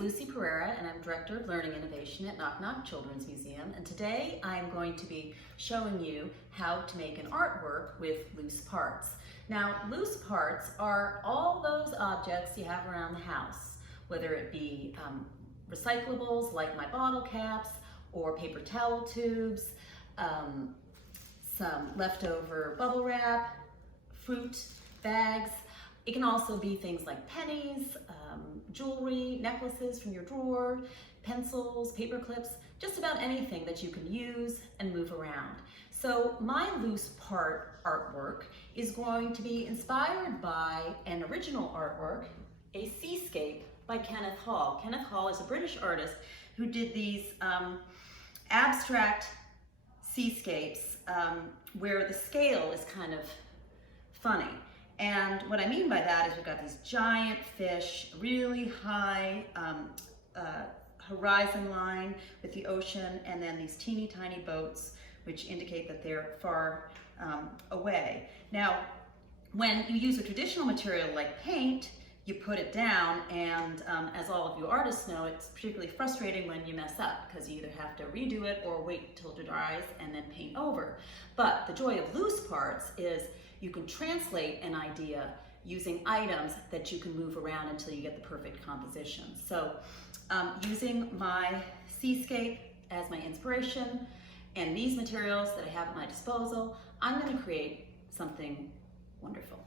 Lucy Perera, and I'm Director of Learning Innovation at Knock Knock Children's Museum. And today I'm going to be showing you how to make an artwork with loose parts. Now, loose parts are all those objects you have around the house, whether it be recyclables like my bottle caps, or paper towel tubes, some leftover bubble wrap, fruit bags. It can also be things like pennies, jewelry, necklaces from your drawer, pencils, paper clips, just about anything that you can use and move around. So my loose part artwork is going to be inspired by an original artwork, a seascape by Kenneth Hall. Kenneth Hall is a British artist who did these abstract seascapes where the scale is kind of funny. And what I mean by that is we've got these giant fish, really high horizon line with the ocean, and then these teeny tiny boats which indicate that they're far away. Now, when you use a traditional material like paint, you put it down, and as all of you artists know, it's particularly frustrating when you mess up because you either have to redo it or wait till it dries and then paint over. But the joy of loose parts is you can translate an idea using items that you can move around until you get the perfect composition. So using my seascape as my inspiration and these materials that I have at my disposal, I'm going to create something wonderful.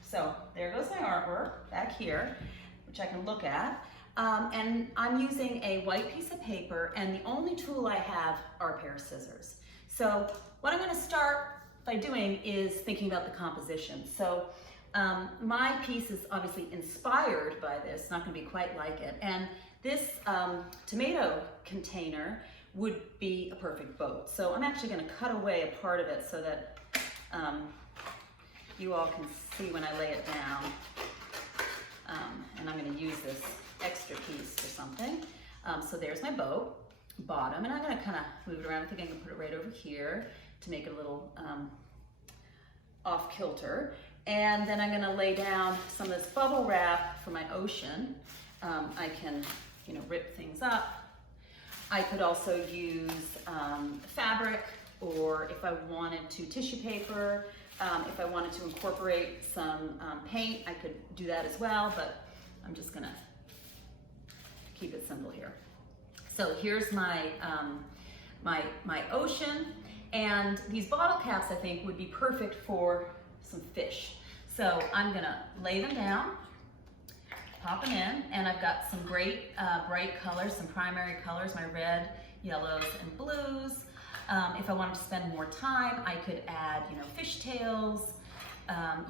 So there goes my artwork back here, which I can look at. And I'm using a white piece of paper, and the only tool I have are a pair of scissors. So what I'm going to start by doing is thinking about the composition. So my piece is obviously inspired by this, not going to be quite like it. And this tomato container would be a perfect boat. So I'm actually going to cut away a part of it so that you all can see when I lay it down. And I'm going to use this extra piece for something. So there's my boat bottom, and I'm going to kind of move it around. I think I can put it right over here to make it a little off kilter. And then I'm going to lay down some of this bubble wrap for my ocean. I can, rip things up. I could also use fabric, or if I wanted to, tissue paper. If I wanted to incorporate some paint, I could do that as well, but I'm just gonna keep it simple here. So here's my, my ocean, and these bottle caps I think would be perfect for some fish. So I'm gonna lay them down, pop them in, and I've got some great bright colors, some primary colors, my red, yellows, and blues. If I wanted to spend more time, I could add, fish tails,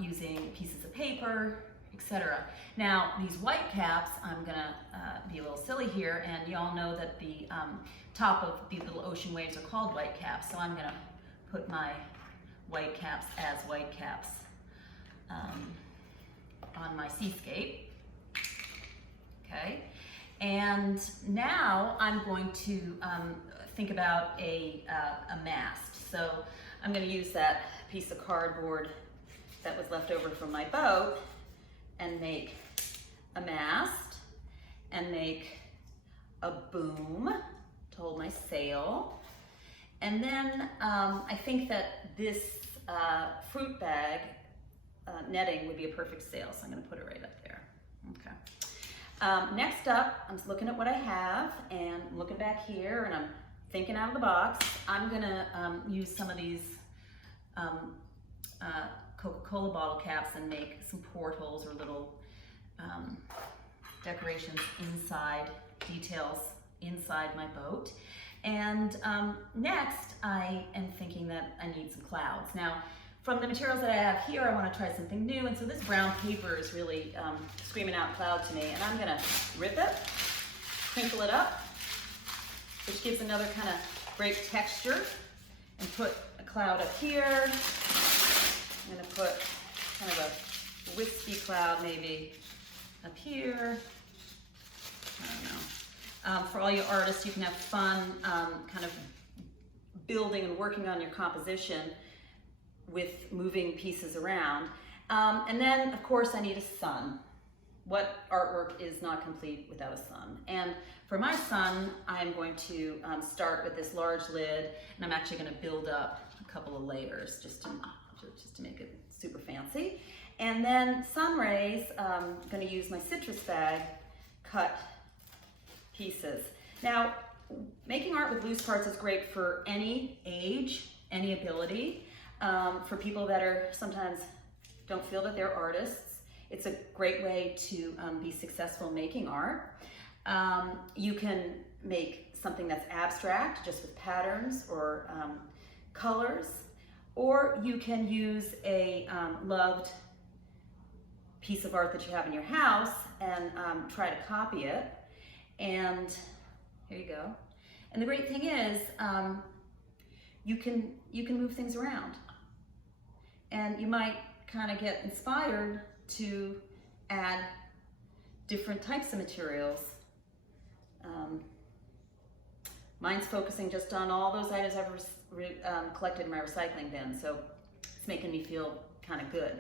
using pieces of paper, etc. Now, these white caps, I'm gonna be a little silly here, and y'all know that the top of these little ocean waves are called white caps, so I'm gonna put my white caps as white caps on my seascape. Okay, and now I'm going to think about a mast. So I'm going to use that piece of cardboard that was left over from my boat and make a mast and make a boom to hold my sail. And then I think that this fruit bag netting would be a perfect sail, so I'm going to put it right up there. Okay. Next up, I'm looking at what I have, and I'm looking back here, and I'm thinking out of the box. I'm gonna use some of these Coca-Cola bottle caps and make some portholes or little decorations inside, details inside my boat. And next, I am thinking that I need some clouds. Now, from the materials that I have here, I want to try something new, and so this brown paper is really screaming out cloud to me, and I'm gonna rip it, crinkle it up, which gives another kind of great texture, and put a cloud up here. I'm going to put kind of a wispy cloud maybe up here. I don't know. For all you artists, you can have fun kind of building and working on your composition with moving pieces around. And then, of course, I need a sun. what artwork is not complete without a sun? And for my sun, I'm going to start with this large lid, and I'm actually going to build up a couple of layers just to make it super fancy. And then sun rays, I'm going to use my citrus bag, cut pieces. Now, making art with loose parts is great for any age, any ability. For people that are sometimes don't feel that they're artists, it's a great way to be successful making art. You can make something that's abstract, just with patterns or colors, or you can use a loved piece of art that you have in your house and try to copy it. And here you go. And the great thing is, you can move things around, and you might kind of get inspired to add different types of materials. Mine's focusing just on all those items I've collected in my recycling bin, so it's making me feel kind of good.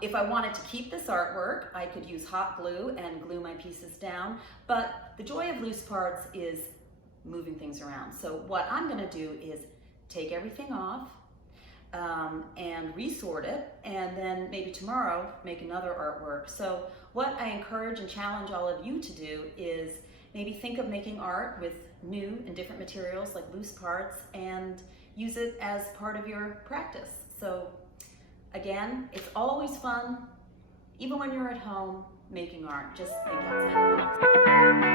If I wanted to keep this artwork, I could use hot glue and glue my pieces down, but the joy of loose parts is moving things around. So what I'm gonna do is take everything off and resort it, and then maybe tomorrow make another artwork. So what I encourage and challenge all of you to do is maybe think of making art with new and different materials like loose parts and use it as part of your practice. So again, it's always fun, even when you're at home making art. Just think outside the box.